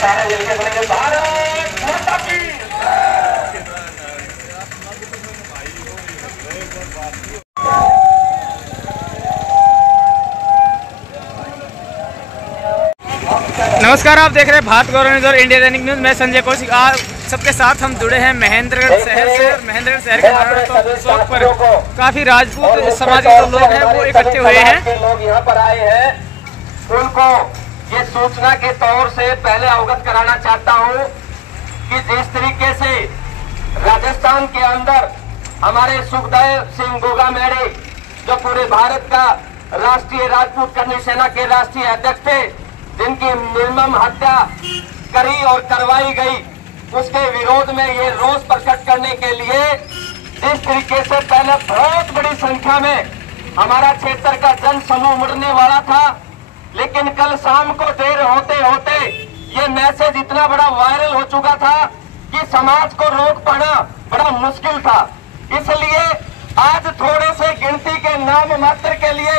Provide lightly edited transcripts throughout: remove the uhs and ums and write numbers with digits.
सारे मिलकर बोलेंगे भारत माता की। नमस्कार, आप देख रहे हैं भारत गौरव न्यूज और इंडिया दैनिक न्यूज। मैं संजय कौशिक। आज सबके साथ हम जुड़े हैं महेंद्रगढ़ शहर से। महेंद्रगढ़ शहर के महाराष्ट्र चौक पर काफी राजपूत समाज के जो लोग हैं वो इकट्ठे हुए हैं। लोग यहाँ पर आए हैं, उनको ये सूचना के तौर से पहले अवगत कराना चाहता हूँ कि जिस तरीके से राजस्थान के अंदर हमारे सुखदेव सिंह गोगामेड़े, जो पूरे भारत का राष्ट्रीय राजपूत कर्णी सेना के राष्ट्रीय अध्यक्ष थे, जिनकी निर्मम हत्या करी और करवाई गई, उसके विरोध में ये रोष प्रकट करने के लिए जिस तरीके से पहले बहुत बड़ी संख्या में हमारा क्षेत्र का जन समूह उमड़ने वाला था, लेकिन कल शाम को देर होते होते ये मैसेज इतना बड़ा वायरल हो चुका था कि समाज को रोक पाना बड़ा मुश्किल था। इसलिए आज थोड़े से गिनती के नाम मात्र के लिए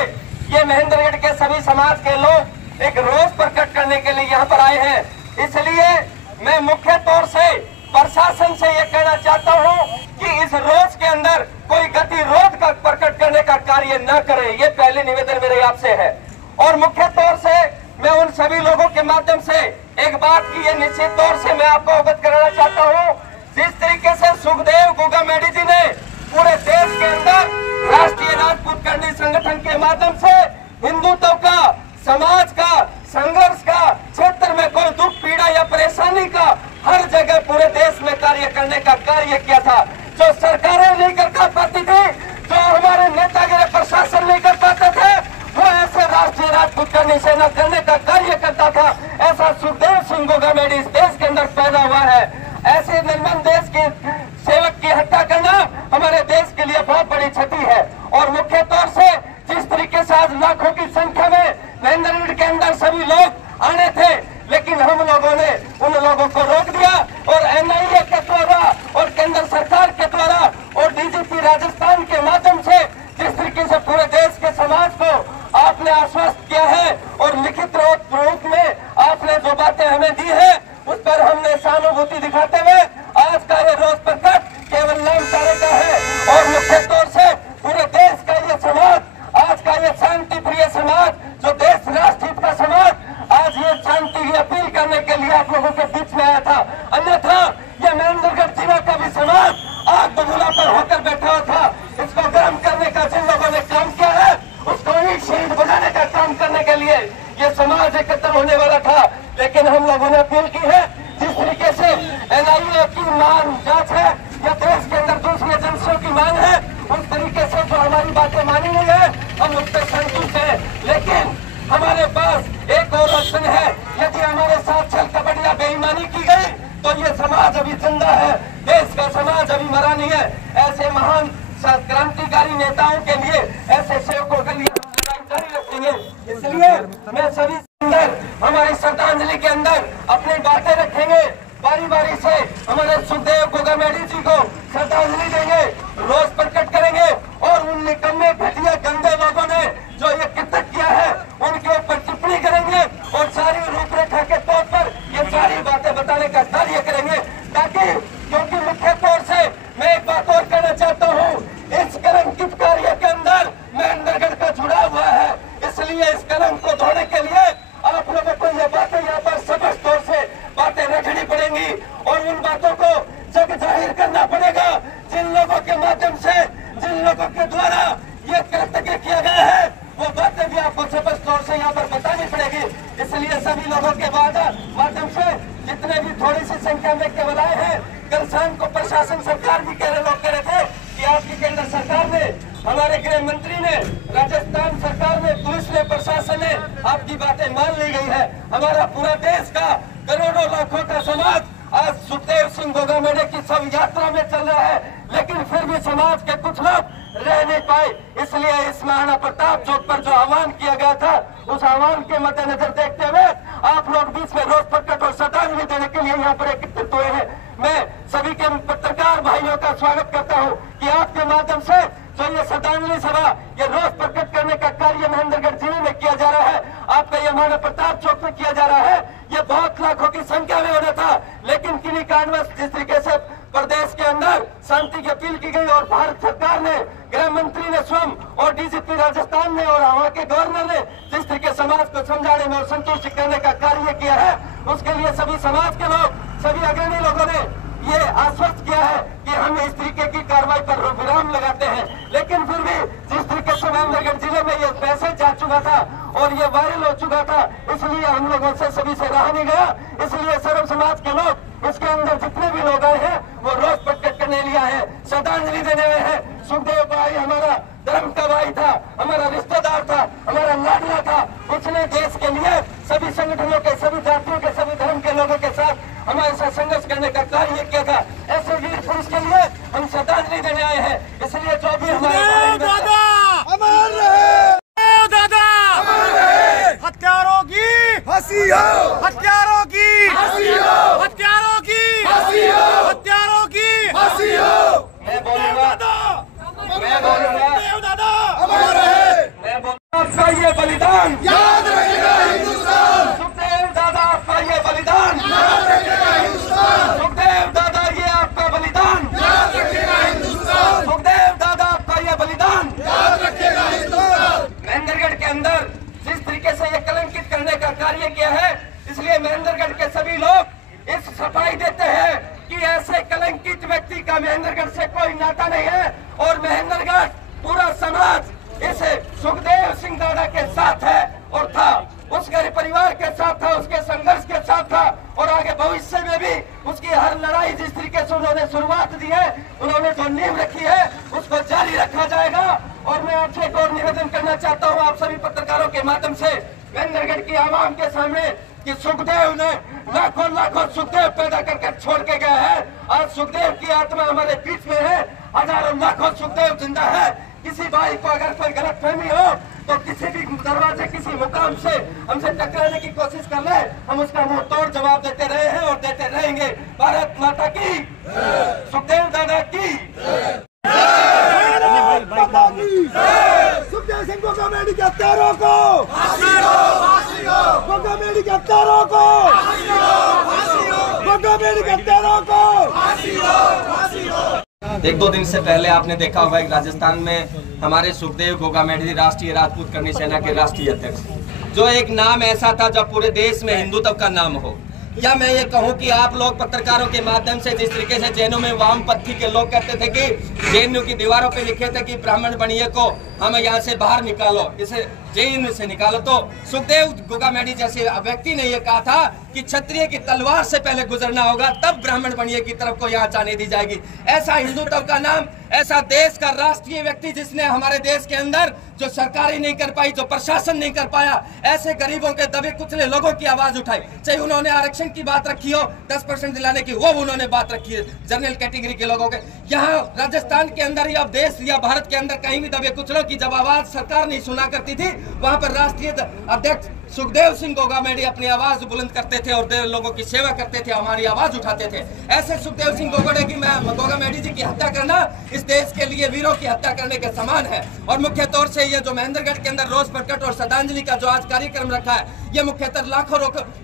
ये महेंद्रगढ़ के सभी समाज के लोग एक रोष प्रकट करने के लिए यहाँ पर आए हैं। इसलिए मैं मुख्य तौर से प्रशासन से ये कहना चाहता हूँ कि इस रोष के अंदर कोई गतिरोध का प्रकट करने का कार्य न करे। ये पहले निवेदन मेरे आपसे है। और मुख्य तौर से मैं उन सभी लोगों के माध्यम से एक बात की ये निश्चित तौर से मैं आपको अवगत कराना चाहता हूँ, जिस तरीके से सुखदेव गोगामेड़ी जी ने पूरे देश के अंदर राष्ट्रीय राजपूत कर्णी संगठन के माध्यम से हिंदुत्व का, समाज का, संघर्ष का, क्षेत्र में कोई दुख पीड़ा या परेशानी का हर जगह पूरे देश में कार्य करने का कार्य किया था, जो सरकारें नहीं कर पाती थी, जो हमारे नेतागिरी प्रशासन नहीं कर पाते थे, वो ऐसे राष्ट्रीय राजपूत कर्णी सेना करने का कार्य करता था। ऐसा सुखदेव सिंह गोगामेड़ी इस देश के अंदर पैदा हुआ है। ऐसे निर्मम देश के सेवक की हत्या करना हमारे देश के लिए बहुत बड़ी क्षति है। और मुख्य तौर से जिस तरीके से आज लाखों की संख्या में महेंद्रगढ़ के अंदर सभी लोग आने थे, लेकिन हम लोगों ने उन लोगों को रोक दिया और एनआईए के द्वारा और केंद्र सरकार के द्वारा और डीजीपी राजस्थान के माध्यम से जिस तरीके से पूरे देश के समाज को आपने आश्वस्त किया है और लिखित रूप में आपने जो बातें हमें दी है, उस पर हमने सहानुभूति दिखाते हुए आज का ये रोष प्रकट केवल नामसारे का है। और मुख्य तौर से पूरे देश का ये समाज, आज का ये शांति प्रिय समाज, जो देश राष्ट्र हित का समाज, आज ये शांति की अपील करने के लिए आप लोगों के बीच में आया था। अन्यथा ये महेंद्रगढ़ जिला का भी समाज आग बबूला पर होकर बैठा हुआ था। इसको गर्म करने का जिन लोगों ने काम किया है, उसको एक शहीद बनाने का काम करने के लिए ये समाज एकत्र होने वाला था। लेकिन हम लोगों ने अपील की है, जिस तरीके से एनआईए की मांग जांच है या देश के अंदर दूसरी एजेंसियों की मांग है, उस तरीके से जो हमारी बातें मानी नहीं है, हम उस पर संतुष्ट हैं। लेकिन हमारे पास एक और ऑप्शन है, यदि हमारे साथ छल कपट या बेईमानी की गई तो ये समाज अभी जिंदा है, देश का समाज अभी मरा नहीं है। ऐसे महान क्रांतिकारी नेताओं के लिए, ऐसे सेवकों के लिए जारी रखेंगे। इसलिए मैं सभी अंदर हमारी श्रद्धांजलि के अंदर अपनी बातें रखेंगे, बारी बारी से हमारे सुखदेव गोगामेड़ी जी को श्रद्धांजलि देंगे, रोष प्रकट करेंगे और उन निकम्मे घटिया गंदे लोगों ने जो ये कृत्य किया है उनके ऊपर टिप्पणी करेंगे और सारी रूपरेखा के तौर पर ये सारी बातें बताने का कार्य करेंगे। ताकि क्योंकि मुख्य तौर से मैं एक बात और कहना चाहता हूँ, इस कलंकित कार्य के अंदर महेंद्रगढ़ का जुड़ा हुआ है, इसलिए इस कलंक को धोने के लिए आप लोगों को ये बातें यहाँ पर स्पष्ट तौर से बातें रखनी पड़ेंगी और उन बातों को जग जाहिर करना पड़ेगा, जिन लोगों के माध्यम से, जिन लोगों के द्वारा ये कृत्य किया गया है, वो बातें भी आपको स्पष्ट तौर से यहाँ पर बतानी पड़ेगी। इसलिए सभी लोगों के माध्यम से जितने भी थोड़ी सी संख्या में केवल आए हैं, कल शाम को प्रशासन सरकार भी लोग कह रहे थे कि आपकी केंद्र सरकार ने, हमारे गृह मंत्री ने, राजस्थान सरकार ने, पुलिस ने, प्रशासन ने आपकी बातें मान ली गई है। हमारा पूरा देश का करोड़ों लाखों का समाज आज सुखदेव सिंह गोगामेड़ी की सब यात्रा में चल रहा है, लेकिन फिर भी समाज के कुछ लोग रह नहीं पाए। इसलिए इस महाराणा प्रताप चौक पर जो आह्वान किया गया था, उस आह्वान के मद्देनजर देखते हुए आप लोग बीच में रोष प्रकट और श्रद्धांजलि देने के लिए यहाँ पर एकत्रित हुए हैं। मैं सभी के पत्रकार भाइयों का स्वागत करता हूँ कि आपके माध्यम से जो ये श्रद्धांजलि सभा, ये रोष प्रकट करने का कार्य महेंद्रगढ़ जिले में किया जा रहा है, आपका ये मानव प्रताप चौक में किया जा रहा है, ये बहुत लाखों की संख्या में होना था, लेकिन किन्हीं कारणवश जिस तरीके से प्रदेश के अंदर शांति की अपील की गई और भारत सरकार ने, गृह मंत्री ने स्वयं और डीजीपी राजस्थान ने और वहाँ के गवर्नर ने जिस तरीके समाज को समझाने में और संतुष्ट करने का कार्य किया है, उसके लिए सभी समाज के लोग, सभी अग्रणी लोगों ने ये आश्वस्त किया है कि हम इस तरीके की कार्रवाई पर विराम लगाते हैं। लेकिन फिर भी जिस तरीके से महेंद्रगढ़ जिले में ये मैसेज जा चुका था और ये वायरल हो चुका था, इसलिए हम लोगों से सभी से रहा नहीं गया, इसलिए सर्व समाज के लोग, इसके अंदर जितने भी लोग आए हैं वो रोष प्रकट करने लिए आए हैं, श्रद्धांजलि देने हुए हैं। सुखदेव भाई हमारा धर्म का भाई था, हमारा रिश्तेदार था, हमारा लाडला था, उसने देश के लिए सभी संगठनों के, सभी जातियों के, सभी धर्म के लोगों के साथ हमारे साथ संघर्ष करने का कार्य किया था। ऐसे वीर पुरुष के लिए हम श्रद्धांजलि देने आए हैं, इसलिए जो भी हमारे दादा अमर रहे, दादा अमर रहे, हत्यारों की फांसी हो, हत्यारों की फांसी हो, हत्यारों की फांसी हो, हत्यारों की फांसी हो। मैं बोलूंगा दादा अमर रहे, मैं बोलूंगा आपका ये बलिदान याद रखेगा हिंदुस्तान, सुखदेव दादा आपका ये बलिदान याद रखेगा हिंदुस्तान, सुखदेव दादा ये आपका बलिदान याद रखेगा हिंदुस्तान, सुखदेव दादा आपका ये बलिदान याद रखेगा हिंदुस्तान। महेंद्रगढ़ के अंदर जिस तरीके से ये कलंकित करने का कार्य किया है, इसलिए महेंद्रगढ़ के सभी लोग इस सफाई देते हैं कि ऐसे कलंकित व्यक्ति का महेंद्रगढ़ से कोई नाता नहीं है और महेंद्रगढ़ पूरा समाज इस सुखदेव सिंह दादा के साथ है और था, उसके परिवार के साथ था, उसके संघर्ष के साथ था और आगे भविष्य में भी उसकी हर लड़ाई जिस तरीके से उन्होंने शुरुआत दी है, उन्होंने जो नींव रखी है उसको जारी रखा जाएगा। और मैं आपसे एक और निवेदन करना चाहता हूँ, आप सभी पत्रकारों के माध्यम से महेंद्रगढ़ की आवाम के सामने, कि सुखदेव ने लाखों लाखों सुखदेव पैदा करके छोड़ के गया है। आज सुखदेव की आत्मा हमारे बीच में है, हजारों लाखों सुखदेव जिंदा है। किसी भाई को अगर कोई गलतफहमी हो तो किसी भी दरवाजे, किसी मुकाम से हमसे टकराने की कोशिश कर ले, हम उसका मुंह तोड़ जवाब देते रहे हैं और देते रहेंगे। भारत माता की, सुखदेव दादा की। सुखदेव सिंह को कॉमेडी के हत्यारों को फांसी हो, कॉमेडी के हत्यारों को फांसी हो, कॉमेडी के हत्यारों को फांसी हो। एक दो दिन से पहले आपने देखा होगा कि राजस्थान में हमारे सुखदेव गोगामेढ़ी राष्ट्रीय राजपूत करणी सेना के राष्ट्रीय अध्यक्ष, जो एक नाम ऐसा था जब पूरे देश में हिंदुत्व का नाम हो, या मैं ये कहूं कि आप लोग पत्रकारों के माध्यम से जिस तरीके से जैनों में वामपंथी के लोग कहते थे कि जेएनयू की दीवारों पे लिखे थे कि ब्राह्मण बनिए को हम यहाँ से बाहर निकालो, इसे जेएनयू से निकालो, तो सुखदेव गोगामेढ़ी जैसे व्यक्ति ने ये कहा था कि क्षत्रिय की तलवार से पहले गुजरना होगा, तब ब्राह्मण बनिए की तरफ को यहाँ जाने दी जाएगी। ऐसा हिंदुत्व का नाम, ऐसा देश का राष्ट्रीय व्यक्ति जिसने हमारे देश के अंदर जो सरकारी नहीं कर पाई, जो प्रशासन नहीं कर पाया, ऐसे गरीबों के दबे कुचले लोगों की आवाज उठाई। चाहे उन्होंने आरक्षण की बात रखी हो, 10% दिलाने की, वो उन्होंने बात रखी है जनरल कैटेगरी के लोगों के। यहाँ राजस्थान के अंदर या देश या भारत के अंदर कहीं भी दबे कुचलों की जब आवाज सरकार नहीं सुना करती थी, वहां पर राष्ट्रीय अध्यक्ष सुखदेव सिंह गोगामेढ़ी अपनी आवाज बुलंद करते थे और लोगों की सेवा करते थे, हमारी आवाज उठाते थे। ऐसे सुखदेव सिंह गोगामेढ़ी जी की हत्या करना इस देश के लिए वीरों की हत्या करने के समान है। और मुख्य तौर से ये जो महेंद्रगढ़ के अंदर रोष प्रकट और श्रद्धांजलि का जो आज कार्यक्रम रखा है, ये मुख्यतः लाखों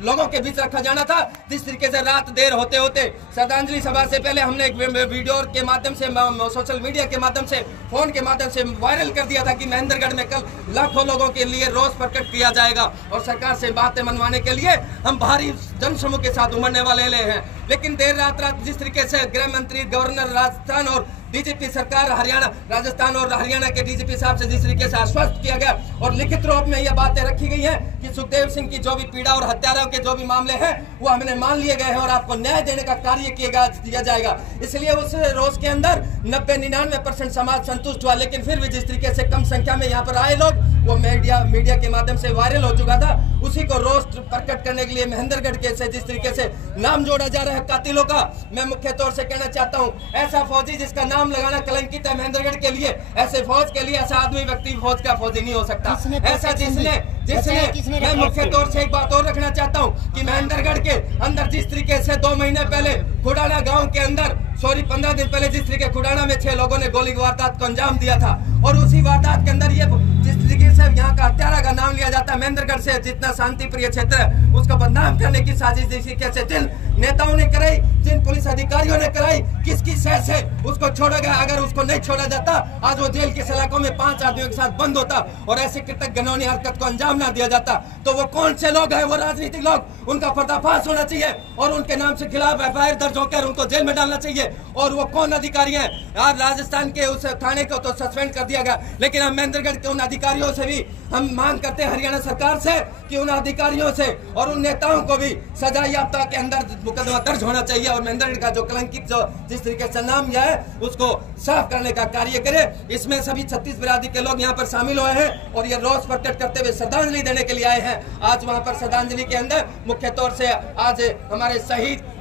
लोगों के बीच रखा जाना था। जिस तरीके से रात देर होते होते श्रद्धांजलि सभा से पहले हमने एक वीडियो के माध्यम से, सोशल मीडिया के माध्यम से, फोन के माध्यम से वायरल कर दिया था कि महेंद्रगढ़ में कल लाखों लोगों के लिए रोष प्रकट किया जाएगा और सरकार से बातें मनवाने के लिए हम भारी जनसमूह के साथ उमड़ने वाले हैं। लेकिन देर रात जिस तरीके से गृह मंत्री, गवर्नर राजस्थान और डीजीपी सरकार हरियाणा, राजस्थान और हरियाणा के डीजीपी साहब से जिस तरीके से आश्वस्त किया गया और लिखित रूप में यह बातें रखी गई हैं कि सुखदेव सिंह की जो भी पीड़ा और हत्यारों के जो भी मामले हैं वो हमने मान लिए गए हैं और आपको न्याय देने का कार्य किया जाएगा। इसलिए उस रोज के अंदर 90-99% समाज संतुष्ट हुआ। लेकिन फिर भी जिस तरीके से कम संख्या में यहाँ पर आए लोग, वो मीडिया के माध्यम से वायरल हो चुका था, उसी को रोष प्रकट करने के लिए महेंद्रगढ़ के से जिस तरीके से नाम जोड़ा जा रहा है कातिलों का, मैं मुख्य तौर से कहना चाहता हूँ, ऐसा फौजी जिसका नाम लगाना कलंकित है महेंद्रगढ़ के लिए, ऐसे फौज के लिए ऐसा आदमी व्यक्ति फौज का फौजी नहीं हो सकता। ऐसा जिसने मैं मुख्य तौर से एक बात और रखना चाहता हूँ कि महेंद्रगढ़ के अंदर जिस तरीके से 2 महीने पहले खुडाना गांव के अंदर सॉरी 15 दिन पहले जिस तरीके खुडाना में 6 लोगों ने गोली वारदात को अंजाम दिया था, और उसी वारदात के अंदर ये जिस तरीके से यहाँ का हत्यारा का नाम लिया जाता है, महेंद्रगढ़ से जितना शांति प्रिय क्षेत्र है उसको बदनाम करने की साजिश जिस तरीके से जिन नेताओं ने कराई, जिन पुलिस अधिकारियों ने कराई, किसकी सह से उसको छोड़ा गया। अगर उसको नहीं छोड़ा जाता आज वो जेल के सलाखों में 5 आदमियों के साथ बंद होता और ऐसे कृतज्ञ घिनौनी हरकत को अंजाम ना दिया जाता। तो वो कौन से लोग हैं? वो राजनीतिक लोग, उनका पर्दाफाश होना चाहिए और उनके नाम से खिलाफ एफआईआर दर्ज होकर उनको जेल में डालना चाहिए। और वो कौन अधिकारी हैं? यार राजस्थान के उस थाने को तो सस्पेंड कर दिया गया, लेकिन हम महेंद्रगढ़ के उन अधिकारियों से भी हम मांग करते हैं हरियाणा सरकार से कि उन अधिकारियों से और उन नेताओं को भी सजा याफ्ता के अंदर मुकदमा दर्ज होना चाहिए और महेंद्रगढ़ का जो कलंकित जो जिस तरीके से नाम है उसको साफ करने का कार्य करे। इसमें सभी 36 बिरादरी के लोग यहाँ पर शामिल हुए हैं और ये रोष प्रकट करते हुए श्रद्धांजलि देने के लिए आए हैं। आज वहाँ पर श्रद्धांजलि के अंदर मुख्य तौर से आज हमारे शहीद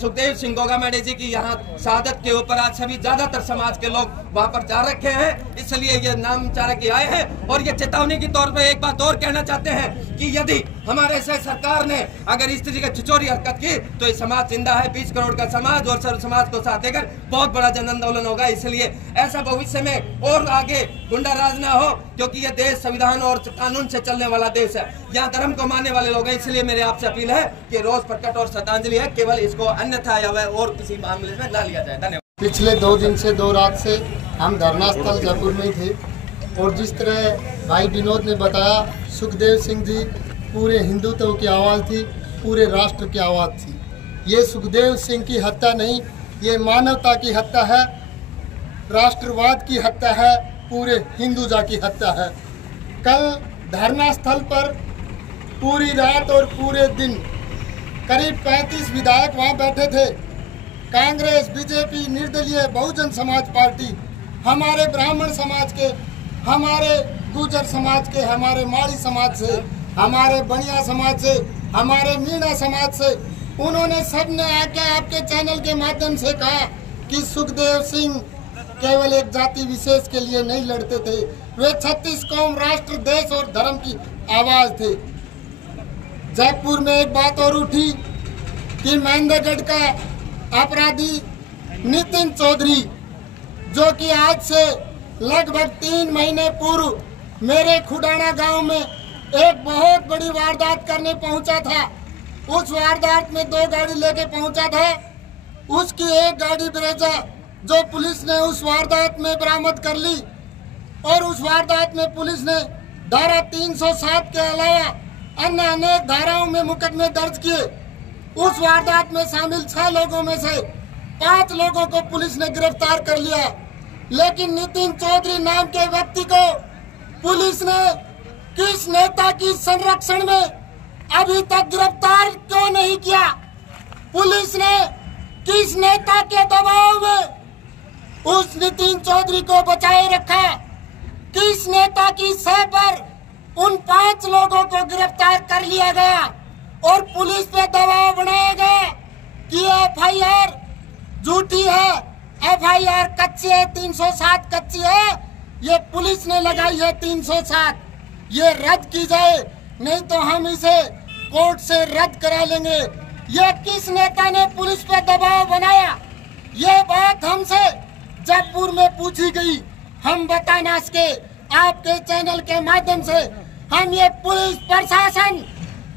सुखदेव सिंह गोगामेडी जी की यहाँ शहादत के ऊपर आज सभी ज्यादातर समाज के लोग वहाँ पर जा रखे हैं, इसलिए ये नाम चारा के आए हैं। और ये चेतावनी के तौर पे एक बात और कहना चाहते हैं कि यदि हमारे से सरकार ने अगर इस तरीके की छिछोरी हरकत की तो ये समाज जिंदा है, 20 करोड़ का समाज और सर्व समाज को साथ देकर बहुत बड़ा जन आंदोलन होगा। इसलिए ऐसा भविष्य में और आगे गुंडा राज ना हो, क्योंकि ये देश संविधान और कानून से चलने वाला देश है, यहाँ धर्म को मानने वाले लोग हैं। इसलिए मेरे आपसे अपील है कि रोष प्रकट और श्रद्धांजलि है, केवल इसको अन्यथा या और किसी मामले में ना लिया जाए। धन्यवाद। पिछले 2 दिन से 2 रात से हम धरना स्थल जयपुर में ही थे और जिस तरह भाई विनोद ने बताया, सुखदेव सिंह जी पूरे हिंदुत्व की आवाज़ थी, पूरे राष्ट्र की आवाज़ थी। ये सुखदेव सिंह की हत्या नहीं, ये मानवता की हत्या है, राष्ट्रवाद की हत्या है, पूरे हिंदुजा की हत्या है। कल धरना स्थल पर पूरी रात और पूरे दिन करीब 35 विधायक वहाँ बैठे थे। कांग्रेस, बीजेपी, निर्दलीय, बहुजन समाज पार्टी, हमारे ब्राह्मण समाज के, हमारे गुर्जर समाज के, हमारे माड़ी समाज से, हमारे बनिया समाज से, हमारे मीणा समाज से, उन्होंने सबने आके आपके चैनल के माध्यम से कहा कि सुखदेव सिंह केवल एक जाति विशेष के लिए नहीं लड़ते थे, वे 36 कौम, राष्ट्र, देश और धर्म की आवाज थे। जयपुर में एक बात और उठी कि महेंद्रगढ़ का अपराधी नितिन चौधरी, जो कि आज से लगभग 3 महीने पूर्व मेरे खुडाना गांव में एक बहुत बड़ी वारदात करने पहुंचा था। उस वारदात में 2 गाड़ी लेके पहुंचा था। उसकी एक गाड़ी ब्रेजा जो पुलिस ने उस वारदात में बरामद कर ली और उस वारदात में पुलिस ने धारा 307 के अलावा अन्य अनेक धाराओं में मुकदमे दर्ज किए। उस वारदात में शामिल 6 लोगों में से 5 लोगों को पुलिस ने गिरफ्तार कर लिया, लेकिन नितिन चौधरी नाम के व्यक्ति को पुलिस ने किस नेता की संरक्षण में अभी तक गिरफ्तार क्यों नहीं किया? पुलिस ने किस नेता के दबाव में उस नितिन चौधरी को बचाए रखा? किस नेता की सह पर उन 5 लोगों को गिरफ्तार कर लिया गया और पुलिस पे दबाव बनाया गया कि एफआईआर झूठी है, एफआईआर कच्ची है, 307 कच्ची है, ये पुलिस ने लगाई है 307, ये रद्द की जाए, नहीं तो हम इसे कोर्ट से रद्द करा लेंगे। ये किस नेता ने पुलिस पे दबाव बनाया? ये बात हमसे जयपुर में पूछी गई। हम बता ना सके, आपके चैनल के माध्यम से हम ये पुलिस प्रशासन,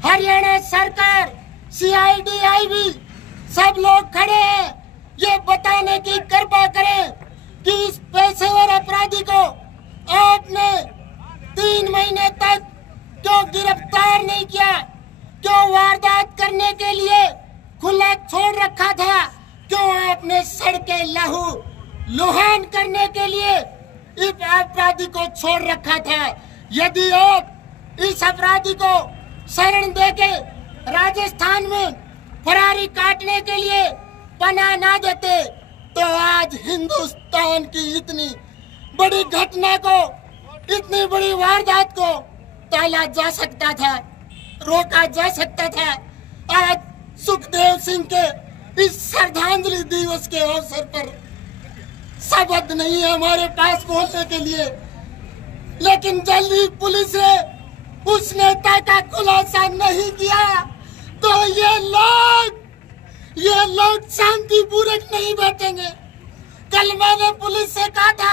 हरियाणा सरकार, सीआईडी, आईबी सब लोग खड़े हैं ये बताने की कृपा करें कि इस पेशेवर अपराधी को आपने 3 महीने तक क्यों गिरफ्तार नहीं किया? क्यों वारदात करने के लिए खुला छोड़ रखा था? क्यों आपने सड़कें लहू लुहान करने के लिए इस अपराधी को छोड़ रखा था? यदि आप इस अपराधी को शरण देके राजस्थान में फरारी काटने के लिए पनाह ना देते तो आज हिंदुस्तान की इतनी बड़ी घटना को, इतनी बड़ी वारदात को टाला जा सकता था, रोका जा सकता था। आज सुखदेव सिंह के इस श्रद्धांजलि दिवस के अवसर पर शब्द नहीं है हमारे पास बोलने के लिए, लेकिन जल्दी पुलिस ने उस नेता का खुलासा नहीं किया तो ये लोग ये लोग शांतिपूर्वक नहीं बैठेंगे। कल मैंने पुलिस से कहा था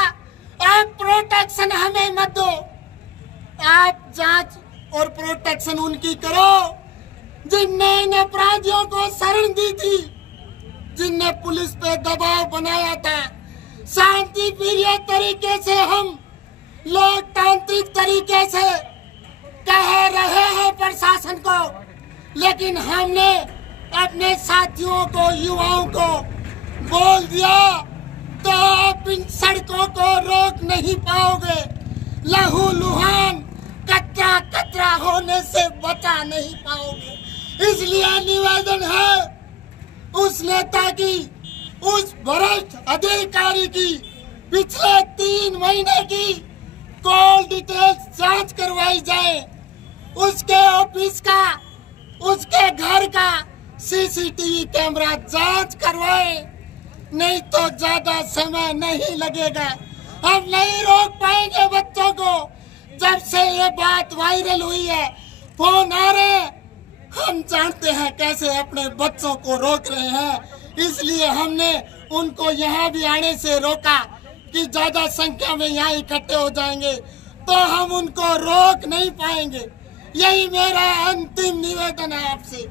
आप प्रोटेक्शन हमें मत दो, आप जांच और प्रोटेक्शन उनकी करो जिनने इन अपराधियों को शरण दी थी, जिनने पुलिस पे दबाव बनाया था। शांति प्रिय तरीके से हम लोकतांत्रिक तरीके से कह रहे हैं प्रशासन को, लेकिन हमने अपने साथियों को, युवाओं को बोल दिया तो आप इन सड़कों को रोक नहीं पाओगे। लहू लुहान कतरा कतरा होने से बचा नहीं पाओगे। इसलिए निवेदन है उस नेता की, उस भ्रष्ट अधिकारी की पिछले 3 महीने की कॉल डिटेल्स जांच करवाई जाए, उसके ऑफिस का, उसके घर का सीसीटीवी कैमरा जांच करवाए, नहीं तो ज्यादा समय नहीं लगेगा। हम नहीं रोक पाएंगे बच्चों को। जब से ये बात वायरल हुई है, फोन आ रहे हैं, हम जानते हैं कैसे अपने बच्चों को रोक रहे हैं। इसलिए हमने उनको यहाँ भी आने से रोका कि ज्यादा संख्या में यहाँ इकट्ठे हो जाएंगे तो हम उनको रोक नहीं पाएंगे। यही मेरा अंतिम निवेदन है आपसे।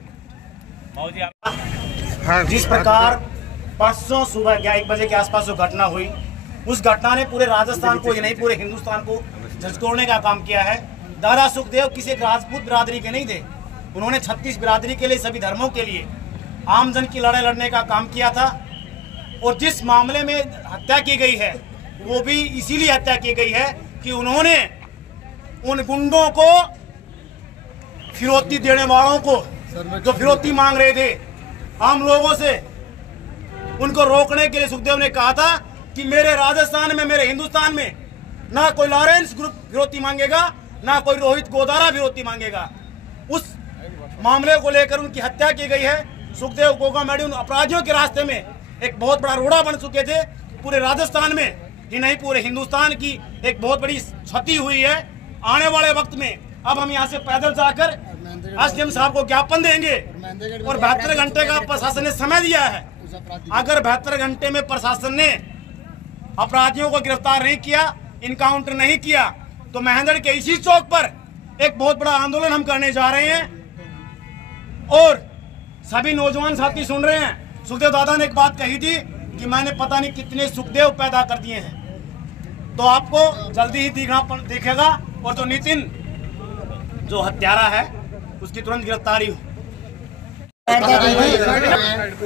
जिस प्रकार परसों सुबह 1 बजे के आसपास जो घटना हुई, उस घटना ने पूरे राजस्थान को, नहीं पूरे हिंदुस्तान को झकझोरने का काम किया है। दादा सुखदेव किसी एक राजपूत बिरादरी के नहीं थे, उन्होंने 36 बिरादरी के लिए, सभी धर्मों के लिए आमजन की लड़ाई लड़ने का काम किया था। और जिस मामले में हत्या की गई है वो भी इसीलिए हत्या की गई है कि उन्होंने उन गुंडों को, फिरौती देने वालों को, जो फिरौती मांग रहे थे आम लोगों से, उनको रोकने के लिए सुखदेव ने कहा था कि मेरे राजस्थान में, मेरे हिंदुस्तान में ना कोई लॉरेंस ग्रुप फिरौती मांगेगा, ना कोई रोहित गोदारा फिरौती मांगेगा। उस मामले को लेकर उनकी हत्या की गई है। सुखदेव गोगामेडी उन अपराधियों के रास्ते में एक बहुत बड़ा रोड़ा बन चुके थे। पूरे राजस्थान में ही नहीं, पूरे हिंदुस्तान की एक बहुत बड़ी क्षति हुई है। आने वाले वक्त में अब हम यहाँ से पैदल जाकर एसडीएम साहब को ज्ञापन देंगे और 72 घंटे का प्रशासन ने समय दिया है। अगर 72 घंटे में प्रशासन ने अपराधियों को गिरफ्तार नहीं किया, इनकाउंटर नहीं किया, तो महेंद्र के इसी चौक पर एक बहुत बड़ा आंदोलन हम करने जा रहे हैं। और सभी नौजवान साथी सुन रहे हैं, सुखदेव दादा ने एक बात कही थी कि मैंने पता नहीं कितने सुखदेव पैदा कर दिए हैं, तो आपको जल्दी ही दिखेगा। और जो नितिन, जो हत्यारा है, उसकी तुरंत गिरफ्तारी हो।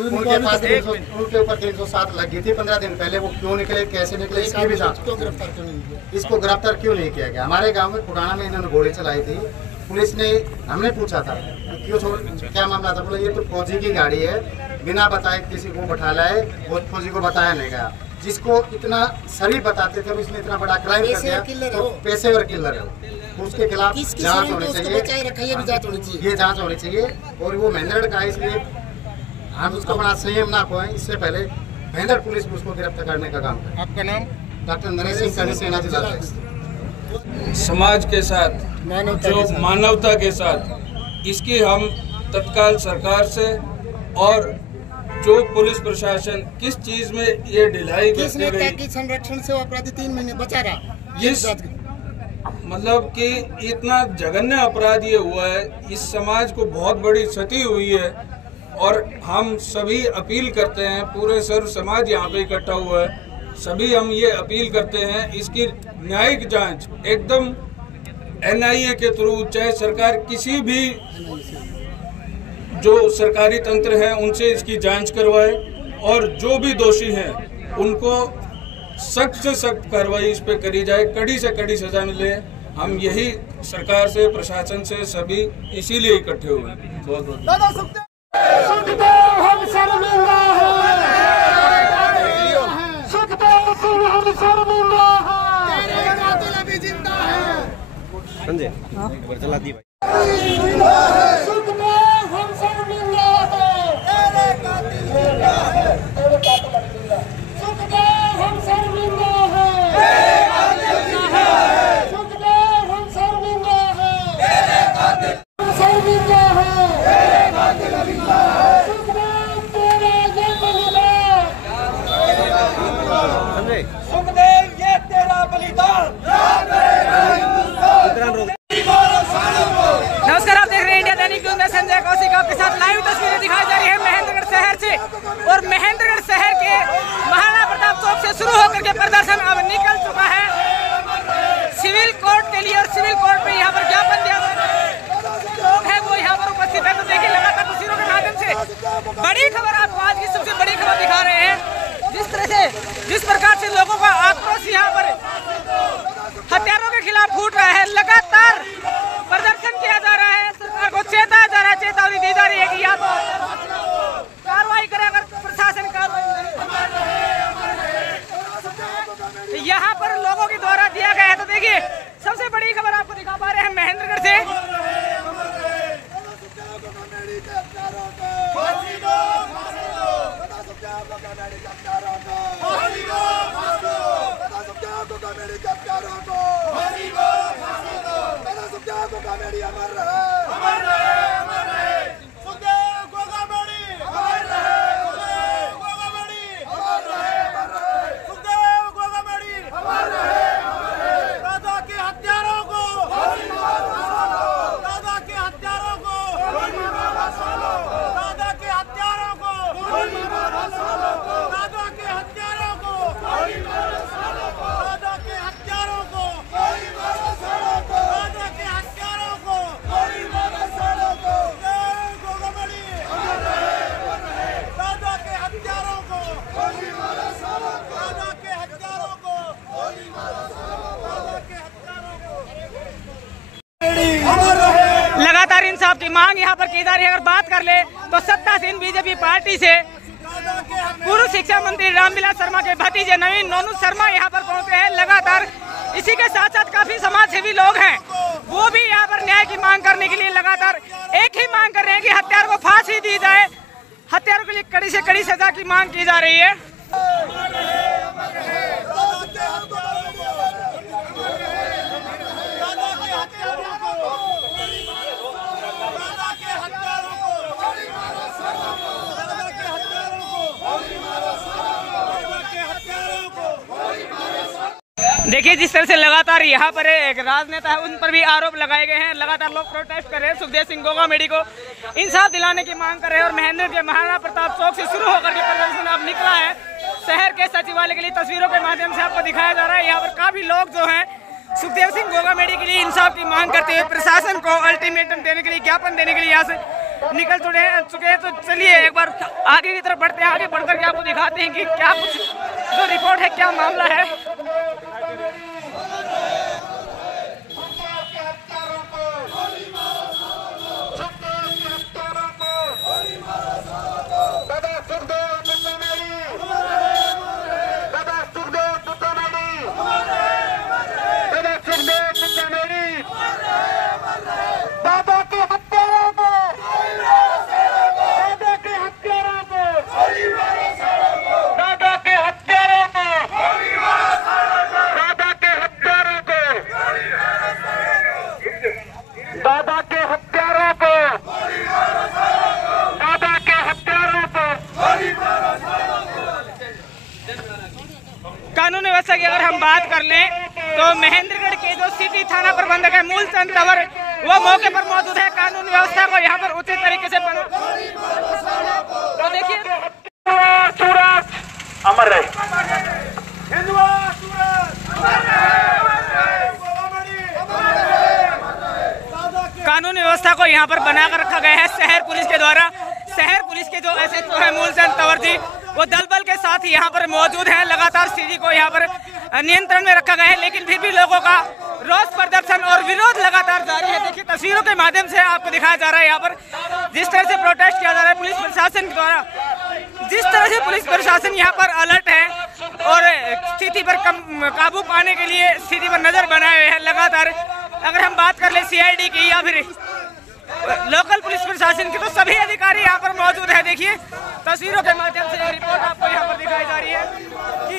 उनके पास उनके ऊपर 307 लगी थी 15 दिन पहले। वो क्यों निकले, कैसे निकले, इसकी भी जांच। इसको गिरफ्तार क्यों नहीं किया गया? हमारे गांव में पुराना में इन्होंने गोली चलाई थी। पुलिस ने, हमने पूछा था क्यों छोड़, क्या मामला था? बोला ये तो फौजी की गाड़ी है, बिना बताए किसी को बैठा लाए, वो फौजी को बताया नहीं गया। जिसको इतना शरीफ बताते थे, इसने इतना बड़ा क्राइम कर दिया, तो पेशेवर किलर है, तो उसके खिलाफ जांच होनी चाहिए। ये जांच होनी चाहिए। और वो महेंद्रगढ़ का है, इसलिए हम उसको बड़ा संयम ना खोएं। इससे पहले महेंद्र पुलिस उसको गिरफ्तार करने का काम करें। आपका नाम? डॉक्टर नरेश सिंह, करनी सेना जिलाध्यक्ष। समाज के साथ, जो मानवता के साथ, इसकी हम तत्काल सरकार से और जो पुलिस प्रशासन किस चीज में ये ढिलाई करते रही, संरक्षण से अपराधी 3 महीने बचा रहा, इस मतलब कि इतना जघन्य अपराध ये हुआ है, इस समाज को बहुत बड़ी क्षति हुई है। और हम सभी अपील करते हैं, पूरे सर्व समाज यहाँ पे इकट्ठा हुआ है, सभी हम ये अपील करते हैं इसकी न्यायिक जांच एकदम NIA के थ्रू, चाहे सरकार किसी भी जो सरकारी तंत्र है उनसे इसकी जांच करवाए और जो भी दोषी हैं उनको सख्त से सख्त कार्रवाई इस पे करी जाए, कड़ी से कड़ी सजा मिले। हम यही सरकार से, प्रशासन से, सभी इसीलिए इकट्ठे हुए हैं। बहुत बहुत संजय चला दी भाई। सुखदेव दैनिक न्यूज़ में संजय कौशिक आपके साथ लाइव तस्वीरें दिखाई जा रही है महेंद्रगढ़ शहर से। और महेंद्रगढ़ शहर के महाराणा प्रताप चौक से शुरू होकर के प्रदर्शन अब निकल चुका है सिविल कोर्ट के लिए। और सिविल कोर्ट में यहाँ पर ज्ञापन दिया है वो यहाँ पर उपस्थित है। तो देखिए लगातार तस्वीरों के माध्यम से बड़ी खबर आपको आज की सबसे बड़ी खबर दिखा रहे हैं। जिस तरह से जिस प्रकार से लोगों का आक्रोश यहाँ पर हथियारों के खिलाफ फूट रहा है, लगातार प्रदर्शन किया जा रहा है, सरकार को चेताया जा रहा है, चेतावनी दी जा रही है कि या तो कार्रवाई करे अगर प्रशासन यहाँ पर लोगों के द्वारा दिया गया है। तो देखिए सबसे बड़ी खबर आपको दिखा पा रहे हैं महेंद्रगढ़ से। लगातार इंसाफ की मांग यहाँ पर की जा रही है। अगर बात कर ले तो सत्तासीन बीजेपी पार्टी से पूर्व शिक्षा मंत्री रामविलास शर्मा के भतीजे नवीन नोनू शर्मा यहाँ पर पहुँचे हैं लगातार। इसी के साथ साथ काफी समाज सेवी लोग हैं वो भी यहाँ पर न्याय की मांग करने के लिए लगातार एक ही मांग कर रहे हैं कि हत्यारों को फांसी दी जाए। हत्यारों के लिए कड़ी से कड़ी सजा की मांग की जा रही है। देखिए जिस तरह से लगातार यहाँ पर एक राजनेता है उन पर भी आरोप लगाए गए हैं। लगातार लोग प्रोटेस्ट कर रहे हैं। सुखदेव सिंह गोगामेडी को इंसाफ दिलाने की मांग कर रहे हैं। और महेंद्र के महाराणा प्रताप चौक से शुरू होकर के प्रदर्शन अब निकला है शहर के सचिवालय के लिए। तस्वीरों के माध्यम से आपको दिखाया जा रहा है यहाँ पर काफी लोग जो हैं सुखदेव सिंह गोगामेडी के लिए इंसाफ की मांग करते हुए प्रशासन को अल्टीमेटम देने के लिए ज्ञापन देने के लिए यहाँ से निकल चुके हैं। तो चलिए एक बार आगे की तरफ बढ़ते हैं। आगे बढ़कर के आपको दिखाते हैं कि क्या कुछ जो रिपोर्ट है क्या मामला है। कानून व्यवस्था की अगर हम बात कर लें तो महेंद्रगढ़ के जो सिटी थाना प्रबंधक है मूलचंद तंवर वो मौके पर मौजूद है। कानून व्यवस्था को यहाँ पर उचित तरीके से तो देखिए अमर रहे। कानून व्यवस्था को यहाँ पर बनाकर रखा गया है शहर पुलिस के द्वारा। शहर पुलिस के जो SHO है मूलचंद तंवर जी वो दल बल के साथ यहाँ पर मौजूद हैं। लगातार स्थिति को यहाँ पर नियंत्रण में रखा गया है लेकिन फिर भी लोगों का रोष प्रदर्शन और विरोध लगातार जारी है। देखिए तस्वीरों के माध्यम से आपको दिखाया जा रहा है यहाँ पर जिस तरह से प्रोटेस्ट किया जा रहा है पुलिस प्रशासन द्वारा। जिस तरह से पुलिस प्रशासन यहाँ पर अलर्ट है और स्थिति पर काबू पाने के लिए स्थिति पर नजर बनाए हुए हैं लगातार। अगर हम बात कर ले CID की या फिर लोकल पुलिस प्रशासन के तो सभी अधिकारी यहाँ पर मौजूद है। देखिए तस्वीरों के माध्यम से ये रिपोर्ट आपको यहाँ पर दिखाई जा रही है कि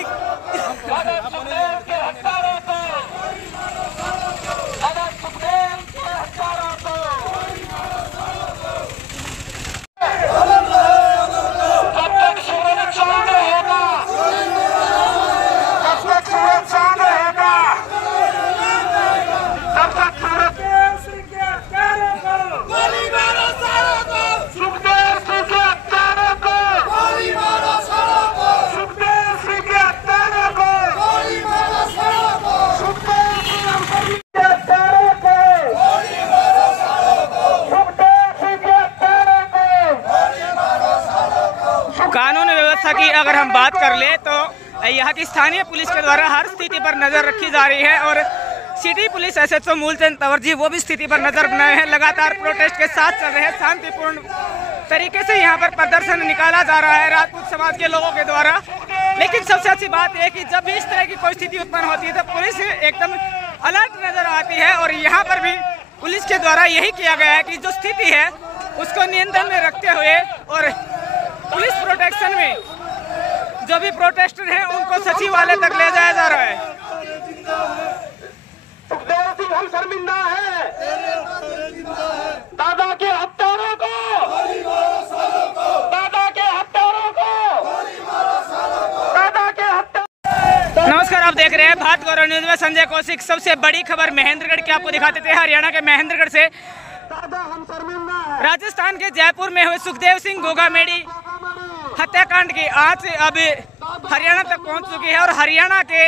कानून व्यवस्था की अगर हम बात कर ले तो यहाँ की स्थानीय पुलिस के द्वारा हर स्थिति पर नज़र रखी जा रही है और city police SHO Moolchand Tanwar ji वो भी स्थिति पर नजर बनाए हैं। लगातार प्रोटेस्ट के साथ चल रहे हैं, शांतिपूर्ण तरीके से यहाँ पर प्रदर्शन निकाला जा रहा है राजपूत समाज के लोगों के द्वारा। लेकिन सबसे अच्छी बात यह कि जब भी इस तरह की कोई स्थिति उत्पन्न होती है तो पुलिस एकदम अलर्ट नजर आती है और यहाँ पर भी पुलिस के द्वारा यही किया गया है कि जो स्थिति है उसको नियंत्रण में रखते हुए और पुलिस प्रोटेक्शन में जो भी प्रोटेस्टर हैं उनको सचिवालय तक ले जाया जा रहा है। सुखदेव सिंह हम शर्मिंदा है, दादा के हत्यारों को, दादा के हत्यारों को, दादा के हत्यारों। नमस्कार, आप देख रहे हैं भारत गौरव न्यूज में संजय कौशिक। सबसे बड़ी खबर महेंद्रगढ़ की आपको दिखाते थे। हरियाणा के महेंद्रगढ़ से राजस्थान के जयपुर में हुए सुखदेव सिंह गोगामेडी हत्याकांड की आंच अब हरियाणा तक पहुंच चुकी है और हरियाणा के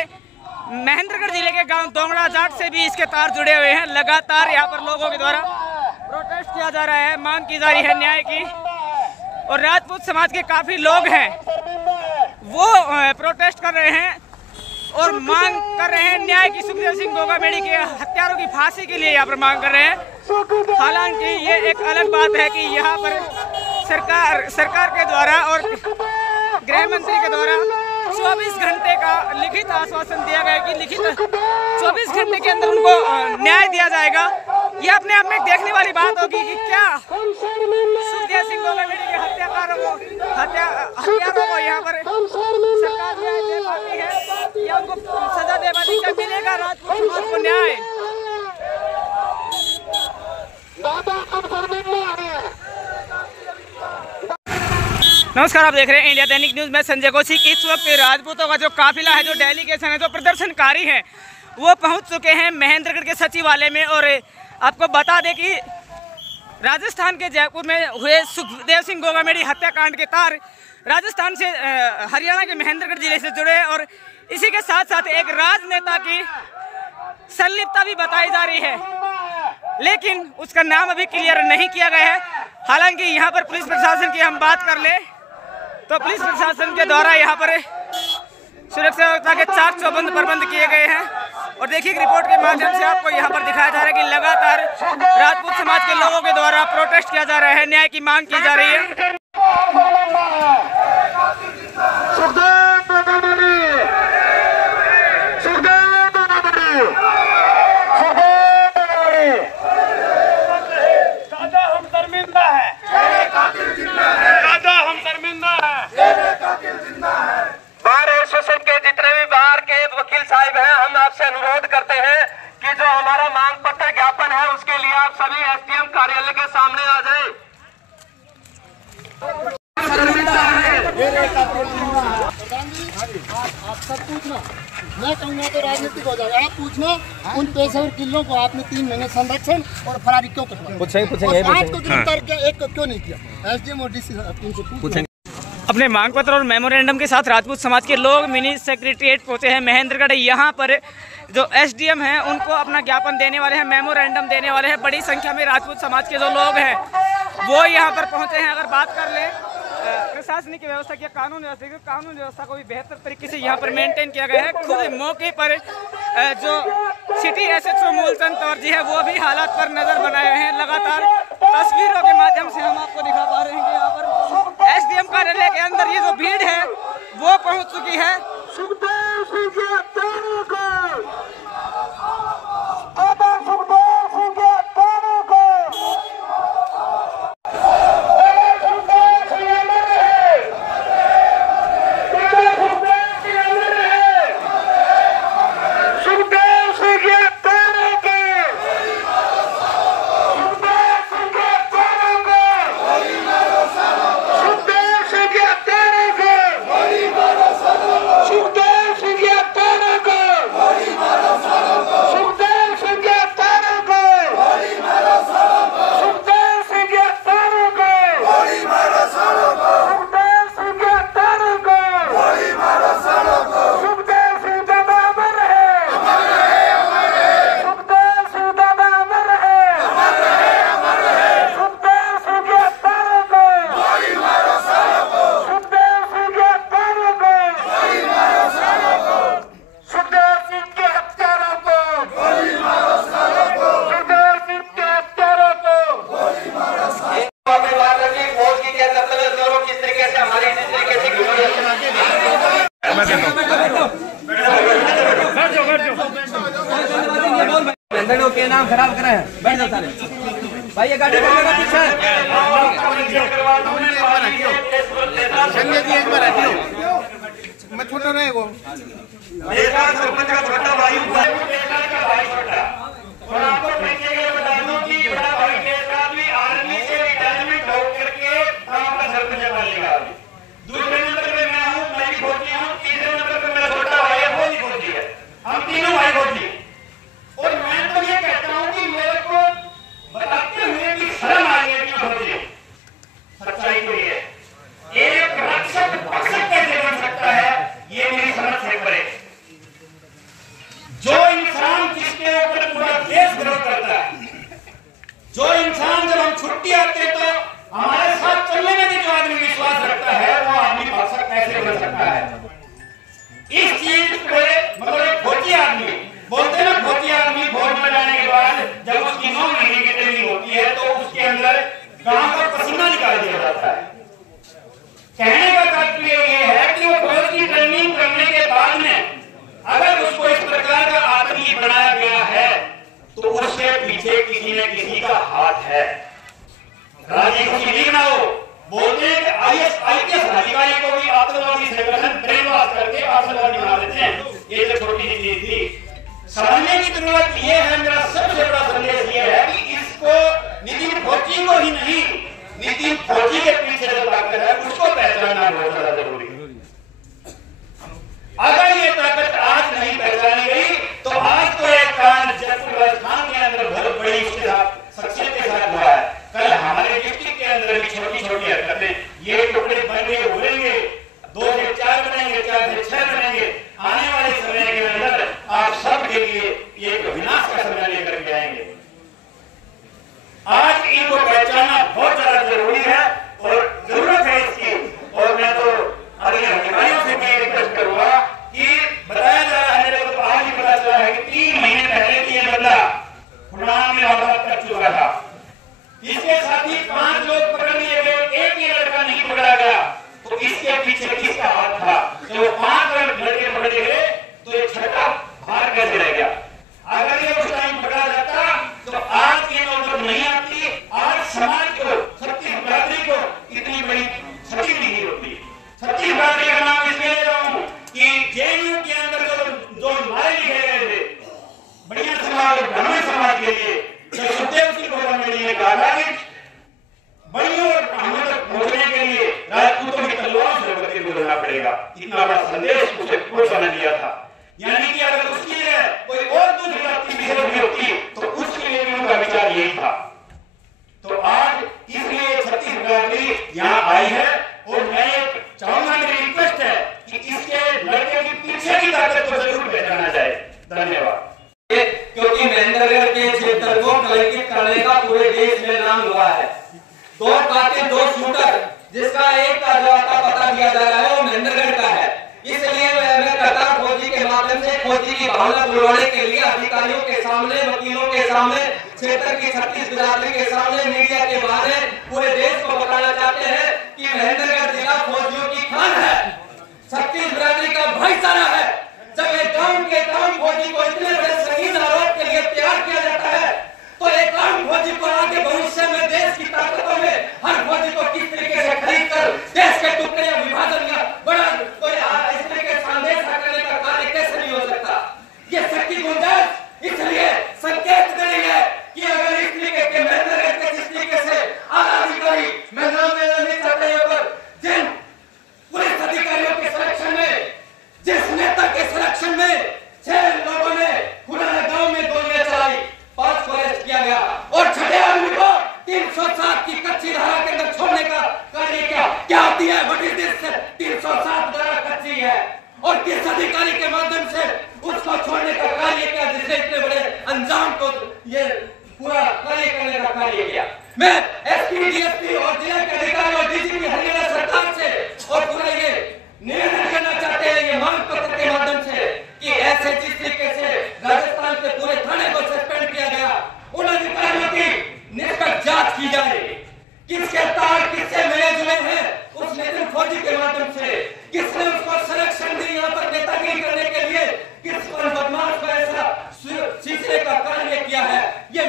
महेंद्रगढ़ जिले के गांव दोंगड़ा जाट से भी इसके तार जुड़े हुए हैं। लगातार यहाँ पर लोगों के द्वारा प्रोटेस्ट किया जा रहा है, मांग की जा रही है न्याय की और राजपूत समाज के काफी लोग हैं वो प्रोटेस्ट कर रहे हैं और मांग कर रहे हैं न्याय की। सुखदेव सिंह गोगामेडी के हत्यारों की फांसी के लिए यहाँ पर मांग कर रहे हैं। हालांकि ये एक अलग बात है कि यहाँ पर सरकार के द्वारा और गृह मंत्री के द्वारा 24 घंटे का लिखित आश्वासन दिया गया कि लिखित 24 घंटे के अंदर उनको न्याय दिया जाएगा। यह अपने आप में देखने वाली बात होगी कि क्या सुखदेव सिंह गोगामेडी के हत्यारों को यहाँ पर सरकार न्याय दे पाती है या उनको सजा दे पाती है? मिलेगा राजपूत समाज को न्याय? नमस्कार, आप देख रहे हैं इंडिया दैनिक न्यूज में संजय कौशिक। इस वक्त राजपूतों का जो काफिला है, जो डेलीगेशन है, जो प्रदर्शनकारी हैं वो पहुंच चुके हैं महेंद्रगढ़ के सचिवालय में। और आपको बता दें कि राजस्थान के जयपुर में हुए सुखदेव सिंह गोगामेडी हत्याकांड के तार राजस्थान से हरियाणा के महेंद्रगढ़ जिले से जुड़े हैं और इसी के साथ साथ एक राजनेता की संलिप्तता भी बताई जा रही है, लेकिन उसका नाम अभी क्लियर नहीं किया गया है। हालांकि यहाँ पर पुलिस प्रशासन की हम बात कर ले तो पुलिस प्रशासन के द्वारा यहाँ पर सुरक्षा के 4 चौबंद प्रबंध किए गए हैं और देखिए रिपोर्ट के माध्यम से आपको यहाँ पर दिखाया जा रहा है कि लगातार राजपूत समाज के लोगों के द्वारा प्रोटेस्ट किया जा रहा है, न्याय की मांग की जा रही है। बार एसोसिएशन के जितने भी बाहर के वकील साहब हैं, हम आपसे अनुरोध करते हैं कि जो हमारा मांग पत्र ज्ञापन है उसके लिए आप सभी SDM कार्यालय के सामने आ जाएं। आप सब पूछना, मैं कहूँगा तो राजनीतिक हो जाएगा। आप पूछना उन पेशेवर किलों को आपने 3 महीने संरक्षण और फरारी क्यों करवाया? पूछेंगे 5 को गिरफ्तार किया, 1 को क्यों नहीं किया? SDM और DC उनसे पूछेंगे। अपने मांग पत्र और मेमोरेंडम के साथ राजपूत समाज के लोग मिनी सेक्रेटरिएट पहुंचे हैं महेंद्रगढ़। यहाँ पर जो SDM हैं उनको अपना ज्ञापन देने वाले हैं, मेमोरेंडम देने वाले हैं। बड़ी संख्या में राजपूत समाज के जो लोग हैं वो यहाँ पर पहुंचे हैं। अगर बात कर ले प्रशासनिक व्यवस्था की, कानून व्यवस्था को भी बेहतर तरीके से यहाँ पर मेंटेन किया गया है। खुद मौके पर जो सिटी SHO मूलचंद तंवर जी है वो भी हालात पर नजर बनाए हैं। लगातार तस्वीरों के माध्यम से हम आपको दिखा पा रहे हैं कि यहाँ पर SDM कार्यालय के अंदर ये जो भीड़ है वो पहुंच चुकी है। काम खराब करे हैं। बैठ जाओ सारे भाई, ये गाड़ी का पीछे मैं छोटा नहीं वो सरपंच का छोटा भाई और आपको बता दूं कि बड़ा भाई के साथ भी आर्मी से रिटायरमेंट होकर के काम का सरपंच बनेगा। दूसरे नंबर पे मैं हूँ, मैं भी फौजी हूँ। तीसरे नंबर पे मेरा छोटा भाई है, वो भी फौजी है। हम तीनों भाई फौजी। और मैं तो ये कहता हूँ कि मेरे को बताते हुए भी शर्म आ रही है कि फौजी सच्चाई तो ये एक रक्षक भक्षक कैसे बन सकता है, ये मेरी समझ से परे। जो इंसान जिसके ऊपर पूरा देश गर्व करता है, जो इंसान जब हम छुट्टी आते हैं तो हमारे साथ चलने में भी जो आदमी विश्वास रखता है, वो आदमी भक्षक कैसे बन सकता है। इस चीज पे मतलब एक फौजी आदमी बोलते हैं ना, फौजी आदमी फौज में जाने के बाद जब उसकी 9 महीने की ट्रेनिंग होती है तो उसके अंदर गांव का पसीना निकाल दिया जाता है। कहने का तात्पर्य ये है कि वो फौज की ट्रेनिंग करने के बाद में अगर उसको इस प्रकार का आतंकी बनाया गया है तो उसके पीछे किसी न किसी का हाथ है। राजी खुशी नहीं ना हो, बोलते हैं कि IPS अधिकारी को भी आतंकवादी संगठन ब्रेनवॉश करके आतंकवादी बना देते हैं। ये तो छोटी सी चीज थी, समझने की जरूरत ये है। मेरा सबसे बड़ा संदेश ये है कि इसको नितिन फौजी को ही नहीं, नितिन फौजी के पीछे जो ताकत है उसको पहचानना बहुत ज्यादा जरूरी है। अगर ये ताकत आज नहीं पहचानी गई तो आज तो एक कांड जयपुर राजस्थान के अंदर बहुत बड़ी उसके साथ शख्सियत के साथ हुआ है। कल हमारे डिस्ट्रिक्ट के अंदर भी छोटी छोटी हरकतें, ये टुकड़े बनेंगे उड़ेंगे, 2 से 4 बनेंगे, 4 से 6 बनेंगे। आने वाले समय के अंदर आप सब के लिए एक विनाश का समय लेकर के आएंगे। आज इनको पहचानना बहुत ज्यादा जरूरी है और जरूरत है इसकी। और मैं तो अभी अधिकारियों से भी रिक्वेस्ट करूंगा कि बताया जा रहा है, मेरे को तो आज ही पता चला है कि 3 महीने पहले भी ये बंदा खुड़ान में वारदात कर चुका था। इसके साथ ही 5 लोग पकड़ लिए गए, एक ही लड़का नहीं पकड़ा गया। तो इसके पीछे किसका हाथ था? जो 5 लड़के पकड़े गए तो ये छठा भाग कैसे रह गया? अगर ये उस टाइम पकड़ा जाता तो आज ये नौबत नहीं आती। आज समाज को, छत्तीस बिरादरी को इतनी बड़ी क्षति नहीं होती। छत्तीस बिरादरी का नाम इसलिए ले रहा हूं कि JNU के अंदर जो नारे लिखे गए थे बढ़िया समाज, धर्म समाज के लिए, जो सुखदेव सिंह गौरव ने कहा कि बड़ियों और ब्राह्मण तक पहुंचने के लिए राजपूतों की तलवारों से बदले गुजरना पड़ेगा। इतना बड़ा संदेश उसे पुरुषों ने दिया था। यानी कि अगर उसकी कोई और दूसरी जाति भी होती तो उसके लिए भी उनका विचार यही था। तो आज इसलिए छत्तीस बिरादरी यहाँ आई है और मैं चाहूंगा, मेरी रिक्वेस्ट है कि इसके लड़के के पीछे की ताकत को जरूर पहचाना जाए। धन्यवाद। क्योंकि महेंद्रगढ़ के क्षेत्र को कलंकित करने का पूरे देश में नाम हुआ है। 2 कातिल 2 शूटर जिसका एक का जो पता दिया जा रहा है वो महेंद्रगढ़ का है। इसलिए मैं कहता हूं फौजी के माध्यम से फौजी की भावना बुलवाने के लिए अधिकारियों के सामने, वकीलों के सामने, क्षेत्र की 36 बिरादरी के सामने, मीडिया के बाहर पूरे देश को बताना चाहते हैं कि महेंद्रगढ़ जिला फौजियों की खान है, 36 बिरादरी का भाईचारा है। जब एक गांव के काम फौजी को इतने बड़े शहीद आरोप के लिए तैयार किया जाता है तो एक आम फौजी को आगे भविष्य में देश की ताकतों में हर फौजी को किस तरीके से खरीद कर देश के टुकड़े या विभाजन या बड़ा कोई इस तरीके संदेश करने का कार्य कैसे नहीं हो सकता। ये शक्ति गुंजाइश इसलिए संकेत दे रही है कि अगर इस तरीके के महेंद्रगढ़ के जिस तरीके से आला अधिकारी मैदान में नहीं चलते पर जिन पुलिस अधिकारियों के सिलेक्शन में, जिस नेता के सिलेक्शन में 6 लोगों ने खुराना गांव में गोलियां चलाई, 5 को अरेस्ट किया गया और 6ठे आदमी को 307 की कच्ची धारा के अंदर छोड़ने का कार्य क्या होती है? What is this? 307 धारा कच्ची है और किस अधिकारी के माध्यम से उसको छोड़ने का कार्य किया जिसने इतने बड़े अंजाम को ये पूरा कार्य करने का कार्य किया? मैं SP, DSP और जिला के अधिकारी और DGP हरियाणा सरकार से और पूरा ये निवेदन करना चाहते हैं, ये मांग पत्र के माध्यम से कि ऐसे जिस तरीके से राजस्थान के पूरे थाने को सस्पेंड किया गया, उन अधिकारियों की निष्पक्ष जांच की जाए। किसके तार किससे मिले जुले हैं उस नितिन फौजी के माध्यम से, किसने उसको संरक्षण दी यहाँ पर नेतागिरी करने के लिए, किस पर बदमाश को ऐसा सींचने का कार्य किया है, ये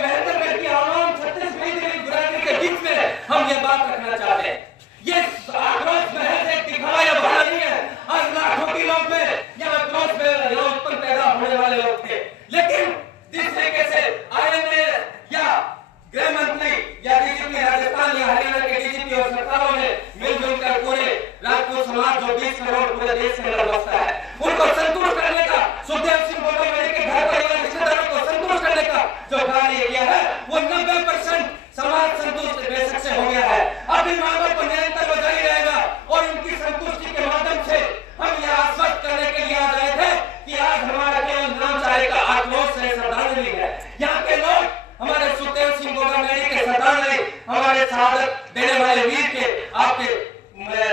सरकारों ने मिलजुल कर पूरे राजपूत समाज जो 20 करोड़ पूरे देश के अंदर बसता है उनको संतुष्ट करने का, सुखदेव सिंह गोगावले के घर परिवार रिश्तेदारों को संतुष्ट करने का जो कार्य किया है वो 90% समाज संतुष्ट बेशक से हो गया है। अब इन मांगों को निरंतर बजा ही रहेगा और उनकी संतुष्टि के माध्यम से हम यह आश्वस्त करने के लिए आ रहे थे कि आज हमारा केवल नाम चाहे का आक्रोश से श्रद्धांजलि है। यहाँ के लोग हमारे सुखदेव सिंह गोगावले के श्रद्धांजलि, हमारे शहादत देने वाले वीर के आपके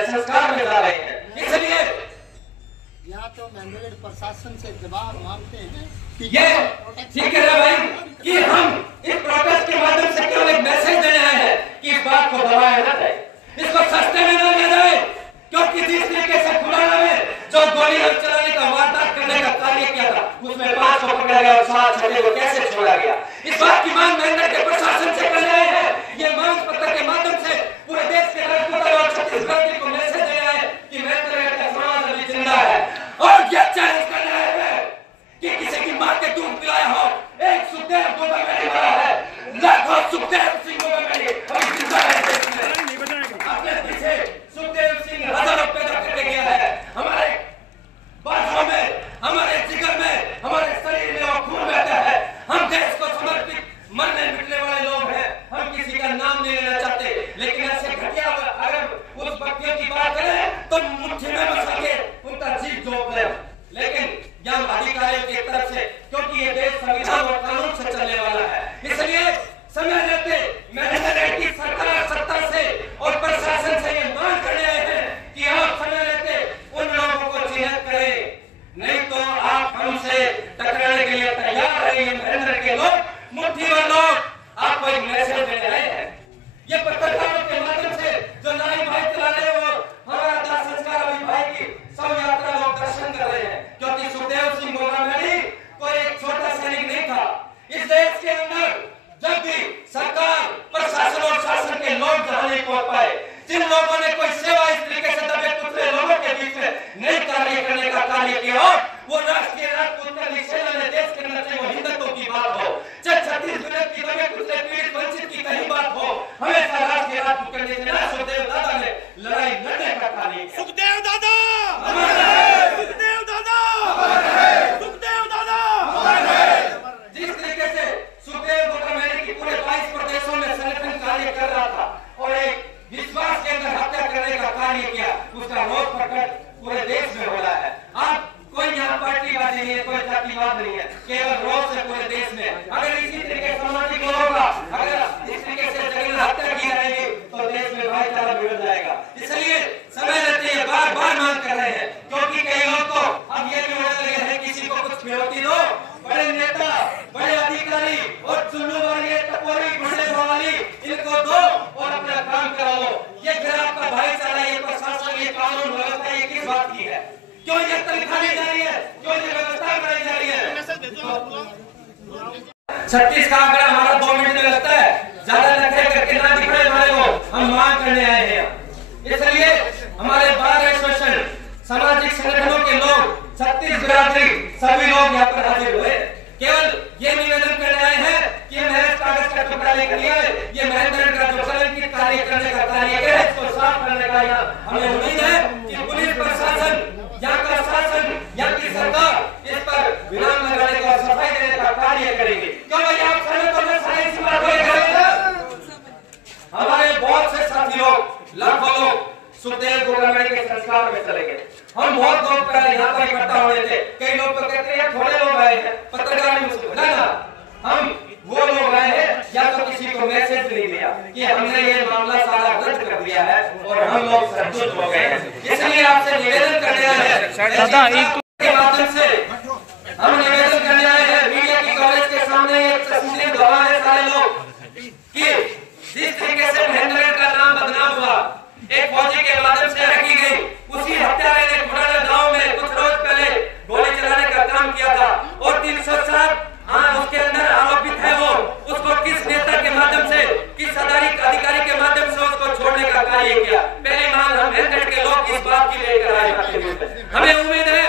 संस्कार में जा रहे हैं। इसलिए यहाँ तो महेंद्रगढ़ प्रशासन से जवाब मांगते हैं कि ये ठीक है भाई कि हम इस प्रोटेस्ट के माध्यम से केवल एक मैसेज देने आए हैं कि इस बात को दबाया न जाए, इसको सस्ते में न लिया जाए, क्योंकि जिस तरीके से खुलाना में जो गोली चलाने का वारदात करने का कार्य किया था उसमें 5 को पकड़ा गया और 7 छठे को कैसे छोड़ा गया, इस बात की मांग महेंद्रगढ़ के प्रशासन से करने आए हैं। ये मांग पत्र के माध्यम से पूरे देश के राजपूत और छत्तीसगढ़ को मैसेज देने आए कि महेंद्रगढ़ का समाज अभी जिंदा है और यह चैलेंज करने आए हैं कि किसी की मां के दूध पिलाया हो, एक सुखदेव गोगावले वाला है, लाखों सुखदेव सिंह गोगावले अभी जिंदा है। अपने पीछे सुखदेव सिंह हजारों पैदा करके गया है, हमारे बाजू में, हमारे जिगर में, हमारे शरीर में और खून बहता है। हम देश को समर्पित मरने मिटने वाले लोग हैं, हम किसी का नाम नहीं लेना चाहते, लेकिन ऐसे घटिया अगर उस व्यक्तियों की बात करें तो मुट्ठी में मसल के उनका जीव जोड़ लें, लेकिन यह अधिकारियों की तरफ से, क्योंकि ये देश संविधान और कानून से चलने वाला है, इसलिए समय रहते महेंद्रगढ़ की सरकार सत्ता से और प्रशासन से ये मांग करने आए हैं कि आप समय रहते उन लोगों को चिन्हित करें, नहीं तो आप हमसे टकराने के लिए तैयार रहिए। महेंद्रगढ़ के लोग, मुट्ठी भर लोग आपको एक मैसेज देने आए हैं। ये पत्रकारों के माध्यम से जो नाई भाई चला रहे हो, हमारा दाह संस्कार अभी भाई की सब यात्रा लोग दर्शन कर रहे हैं, क्योंकि सुखदेव सिंह गोगावले कोई एक छोटा सैनिक नहीं था। इस देश के अंदर जब भी सरकार, प्रशासन और शासन के लोग जहां नहीं पहुंच पाए, जिन लोगों ने कोई सेवा इस तरीके से दबे कुचले लोगों के बीच में नहीं कार्य करने का कार्य किया हो, वो राष्ट्रीय राजपूत का निशान ने देश के अंदर, चाहे वो हिंदुत्व की बात हो, चाहे छत्तीसगढ़ की दबे कुचले पीड़ित वंचित की कहीं बात हो, हमेशा राष्ट्रीय राजपूत के निशान सुखदेव दादा ने लड़ाई लड़ने का कार्य किया। सुखदेव दादा, सुखदेव दादा, सुखदेव दादा। जिस तरीके से सुखदेव गोगावले की पूरे 22 प्रदेशों में संगठन कार्य कर रहा था और एक विश्वास के अंदर हत्या करने का कार्य किया, उसका रोष प्रकट पूरे देश में हो रहा है। आप कोई यहाँ पार्टीबाजी नहीं है, कोई जातिवाद नहीं है, केवल रोष है पूरे देश में। अगर इसी तरीके सामाजिक लोगों का अगर इस तरीके से जगह हत्या की जाएगी तो देश में भाईचारा बिगड़ जाएगा। इसलिए समय रहते हैं बार बार मांग कर रहे हैं, क्योंकि कई लोग तो अब ये भी होने लगे हैं किसी को कुछ फिरौती दो, बड़े नेता, बड़े अधिकारी और चुल्लू वाली, टपोरी, घुड़े वाली इनको दो और अपना काम कराओ। ये फिर आपका भाईचारा, ये प्रशासन, ये कानून व्यवस्था ये किस बात की है? क्यों ये तनख्वाह दी जा रही है? क्यों ये व्यवस्था बनाई जा रही है? 36 का आंकड़ा हमारा 2 मिनट में लगता है, ज्यादा नखरे करके ना दिखाए हमारे को, हम मांग करने आए हैं। इसलिए हमारे बार एसोसिएशन, सामाजिक संगठनों के लोग, छत्तीसगढ़ सभी लोग यहाँ पर हाजिर हुए। केवल ये निवेदन करने आए हैं कि महज कागज का टुकड़ा लेकर ये महेंद्रगढ़ का जो कलंकित कार्य करने का कार्य है इसको साफ करने का यहाँ हमें उम्मीद है कि पुलिस प्रशासन, यहाँ का शासन, यहाँ की सरकार इस पर विराम लगाने का, सफाई देने का कार्य करेगी। क्यों भाई आप सहमत हो? सारी सी बात हमारे बहुत से साथी लोग, लाखों लोग सुखदेव गोगावले के संस्कार में चले गए। हम बहुत लोग पहले यहाँ पर इकट्ठा हुए थे, कई लोग तो कहते हैं थोड़े लोग आए हैं, पत्रकार ना, हम वो लोग आए हैं या तो किसी को मैसेज नहीं दिया कि हमने ये मामला सारा रद्द कर दिया है और हम लोग संतुष्ट हो गए हैं। इसलिए आपसे निवेदन करने आए हैं के माध्यम से, हम निवेदन करने आए हैं मीडिया की कवरेज के सामने, एक तस्वीर गवाह है सारे लोग कि जिस तरीके से महेंद्रगढ़ का नाम बदनाम हुआ, एक फौजी के माध्यम से रखी गई, उसी हत्यारे ने खुराना गांव में कुछ रोज पहले गोली चलाने का काम किया था और 307 उसके अंदर आरोपित है वो, उसको किस नेता के माध्यम से, किस अधिकारी के माध्यम से उसको छोड़ने का कार्य किया। पहले मांग हम महेंद्रगढ़ के लोग इस बात की लेकर आए। हमें उम्मीद है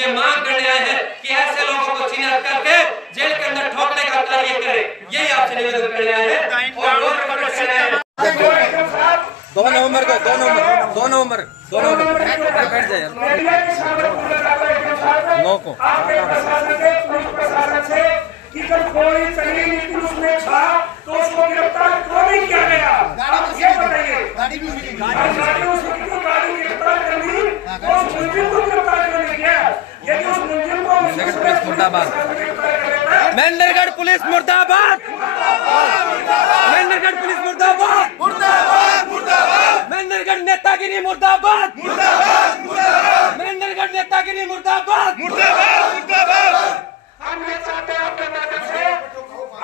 ये मांग करने आए हैं कि ऐसे लोगों को चिन्हित करके जेल के अंदर ठोकने का कार्य करें। यही आपसे निवेदन करने आए हैं। और 2 नवंबर को 2 नवंबर बैठ जाए 9 को कि जब कोई सही नीति उसमें था तो उसको गिरफ्तार क्यों नहीं किया गया? ये बताइए। गाड़ी भी उसकी क्यों गाड़ी गिरफ्तार कर ली? उस मुलजिम को गिरफ्तार क्यों नहीं किया? यदि उस मुलजिम को महेंद्रगढ़ पुलिस मुर्दाबाद, महेंद्रगढ़ पुलिस मुर्दाबाद, महेंद्रगढ़ नेतागिरी मुर्दाबाद, महेंद्रगढ़ नेतागिरी मुर्दाबाद। हम ये चाहते हैं आपके माध्यम से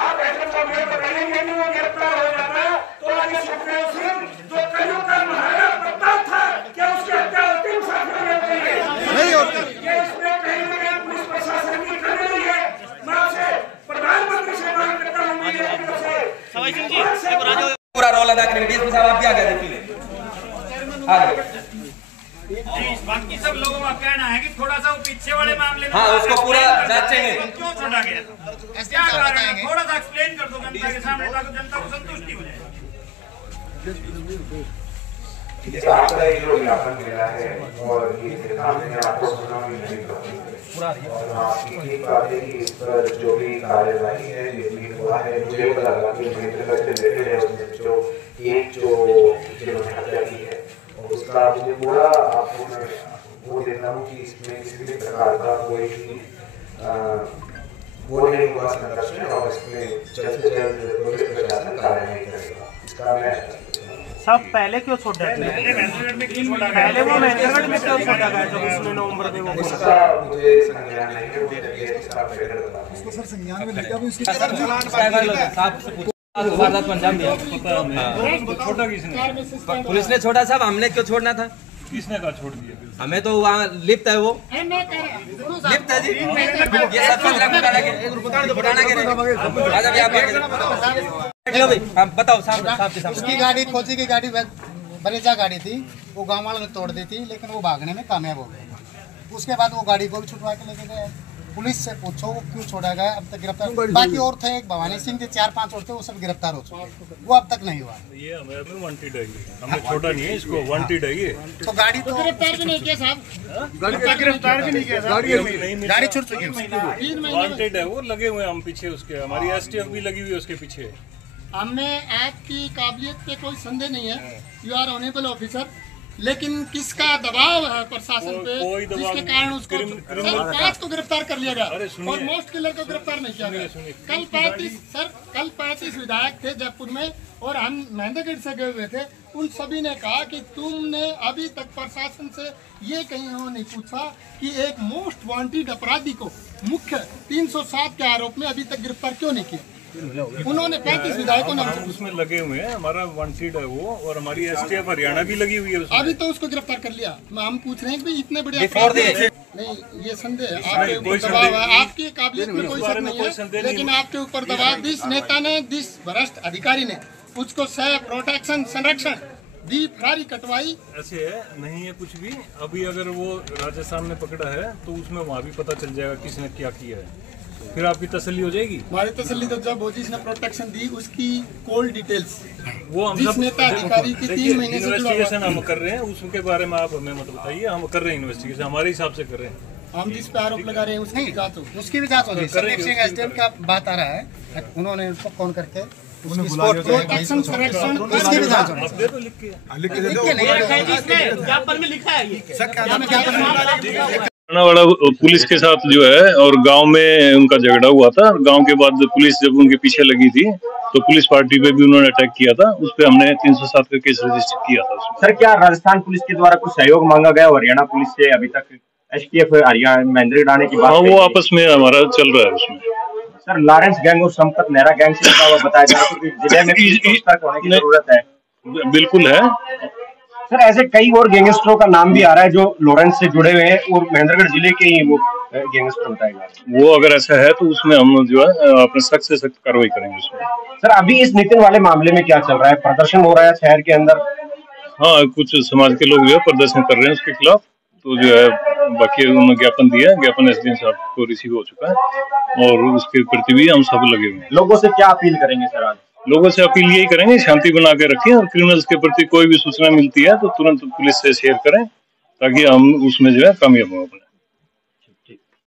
आप ऐसे चौधरी बताइए यदि वो गिरफ्तार हो जाता तो आज सुखदेव सिंह जो कईयों का महाराज प्रताप था क्या उसकी हत्या होती नहीं होती? ये इसमें कहीं न कहीं पुलिस प्रशासन की कमी नहीं है। मैं आपसे प्रधानमंत्री से मांग करता हूँ मीडिया की तरफ से पूरा रोल अदा करेंगे। डीएसपी साहब आप भी आगे देखिए आगे। बाकी सब लोगों का कहना है कि थोड़ा सा वो पीछे वाले मामले में हाँ उसको पूरा जांचेंगे क्यों छोड़ा गया, क्या कारण है, थोड़ा सा एक्सप्लेन कर दो जनता के सामने ताकि जनता को संतुष्टि हो जाए। आपका ये जो ज्ञापन मिला है और ये देखा मैंने आपको सुना भी नहीं और आपकी एक बात है कि इस पर जो भी कार्यवाही है ये हुआ है मुझे लगा कि महेंद्रगढ़ से रिलेटेड है उसमें जो जिन्होंने हत्या की है और उसका मुझे पूरा आपको मैं वो देता हूँ कि इसमें किसी भी प्रकार का कोई भी वो नहीं हुआ संरक्षण और इसमें जल्द से जल्द पुलिस प्रशासन कार्रवाई करेगा। इसका मैं सब पहले क्यों छोड़ दिया? पहले वो महेंद्रगढ़ में क्यों छोड़ा गया जब उसने नवंबर में वो उसका मुझे संज्ञान नहीं है, मुझे इसके साथ बेटर बता उसको सर संज्ञान में लेकर भी उसकी पंजाब दिया छोटा किसने? पुलिस ने छोड़ा साहब, हमने क्यों छोड़ना था? किसने कहा छोड़ दिया? हमें तो वहाँ लिप्त है, वो लिप्त है जी। ये सब बताओ साहब के सामने। उसकी गाड़ी फौजी की गाड़ी बरेजा गाड़ी थी, वो गाँव वालों ने तोड़ दी थी लेकिन वो भागने में कामयाब हो गए। उसके बाद वो गाड़ी को भी छुटवा के लेके गए। पुलिस से पूछो वो क्यों छोड़ा गया, अब तक गिरफ्तार। बाकी और थे, एक भवानी सिंह थे, 4-5 और थे, वो सब गिरफ्तार हो चुके, वो अब तक नहीं हुआ। ये हमें वांटेड है, हमने छोड़ा नहीं है इसको, वांटेड है ये। तो गाड़ी तो गिरफ्तार भी नहीं किया साहब, गिरफ्तार भी नहीं किया, गाड़ी छूट चुकी है, वांटेड है वो, लगे हुए हम पीछे उसके, हमारी एसटीएफ भी लगी हुई है उसके पीछे। हमें आपकी काबिलियत पे कोई संदेह नहीं है, यू आर ऑनेबल ऑफिसर, लेकिन किसका दबाव है प्रशासन पे जिसके कारण उसको 5 को गिरफ्तार कर लिया गया और मोस्ट किलर को गिरफ्तार नहीं किया गया। कल 35 विधायक थे जयपुर में और हम महेंद्रगढ़ से गए हुए थे, उन सभी ने कहा कि तुमने अभी तक प्रशासन से ये कहीं नहीं पूछा कि एक मोस्ट वांटेड अपराधी को मुख्य 307 के आरोप में अभी तक गिरफ्तार क्यों नहीं किया। उन्होंने 35 विधायकों ने उसमें लगे हुए हैं, हमारा वांटेड है वो, और हमारी एसटीएफ हरियाणा भी लगी हुई है उसमें। अभी तो उसको गिरफ्तार कर लिया। हम पूछ रहे हैं कि इतने बड़े नहीं, ये संदेह आपके ऊपर दबाव है, आपकी काबिलियत में कोई शक नहीं है, लेकिन आपके ऊपर दबाव जिस नेता ने, जिस भ्रष्ट अधिकारी ने उसको प्रोटेक्शन संरक्षण दी, फरारी कटवाई, ऐसे है नहीं है कुछ भी। अभी अगर वो राजस्थान में पकड़ा है तो उसमें वहाँ भी पता चल जाएगा किसने क्या किया है, फिर आपकी तसल्ली हो जाएगी। हमारी तसल्ली तो जब वो जिसने प्रोटेक्शन दी उसकी कोल्ड डिटेल्स, वो हम जिस नेता अधिकारी की 3 महीने से इन्वेस्टिगेशन हम कर रहे हैं, उसके बारे में आप हमें मत बताइए, हम कर रहे हैं इन्वेस्टिगेशन, हमारे हिसाब से कर रहे हैं। हम जिस पे आरोप लगा रहे हैं उसकी जांच होगी, उसकी भी जांच होगी। संदीप सिंह एसडीएम का बात आ रहा है, उन्होंने उसको फोन करके प्रोटेक्शन संरक्षण उसकी भी जांच होगी। वाला पुलिस के साथ जो है और गांव में उनका झगड़ा हुआ था, गांव के बाद पुलिस जब उनके पीछे लगी थी तो पुलिस पार्टी पे भी उन्होंने अटैक किया था, उस पे हमने 307 का केस रजिस्टर किया था उसमें। सर क्या राजस्थान पुलिस के द्वारा कुछ सहयोग मांगा गया हरियाणा पुलिस से? अभी तक एसटीएफ हरियाणा महेंद्रगढ़ आने की बात, हाँ वो आपस में हमारा चल रहा है उसमें। सर लॉरेंस गैंग और संपत नेहरा गैंग से बताया जा रहा है जिले में होने की जरूरत है। बिल्कुल है सर, ऐसे कई और गैंगस्टरों का नाम भी आ रहा है जो लॉरेंस से जुड़े हुए हैं और महेंद्रगढ़ जिले के ही वो गैंगस्टर बताएगा। वो अगर ऐसा है तो उसमें हम जो है अपने सख्त से सख्त कार्रवाई करेंगे उसमें। सर अभी इस नितिन वाले मामले में क्या चल रहा है? प्रदर्शन हो रहा है शहर के अंदर? हाँ कुछ समाज के लोग जो है प्रदर्शन कर रहे हैं उसके खिलाफ, तो जो है बाकी उन्होंने ज्ञापन दिया, ज्ञापन एसडीएम साहब को रिसीव हो चुका है और उसके प्रति भी हम सब लगे हुए हैं। लोगों से क्या अपील करेंगे सर आज? लोगों से अपील यही करेंगे, शांति बना के रखें और क्रिमिनल्स के प्रति कोई भी सूचना मिलती है तो तुरंत पुलिस से शेयर करें ताकि हम उसमें जो है कामयाब हों अपने।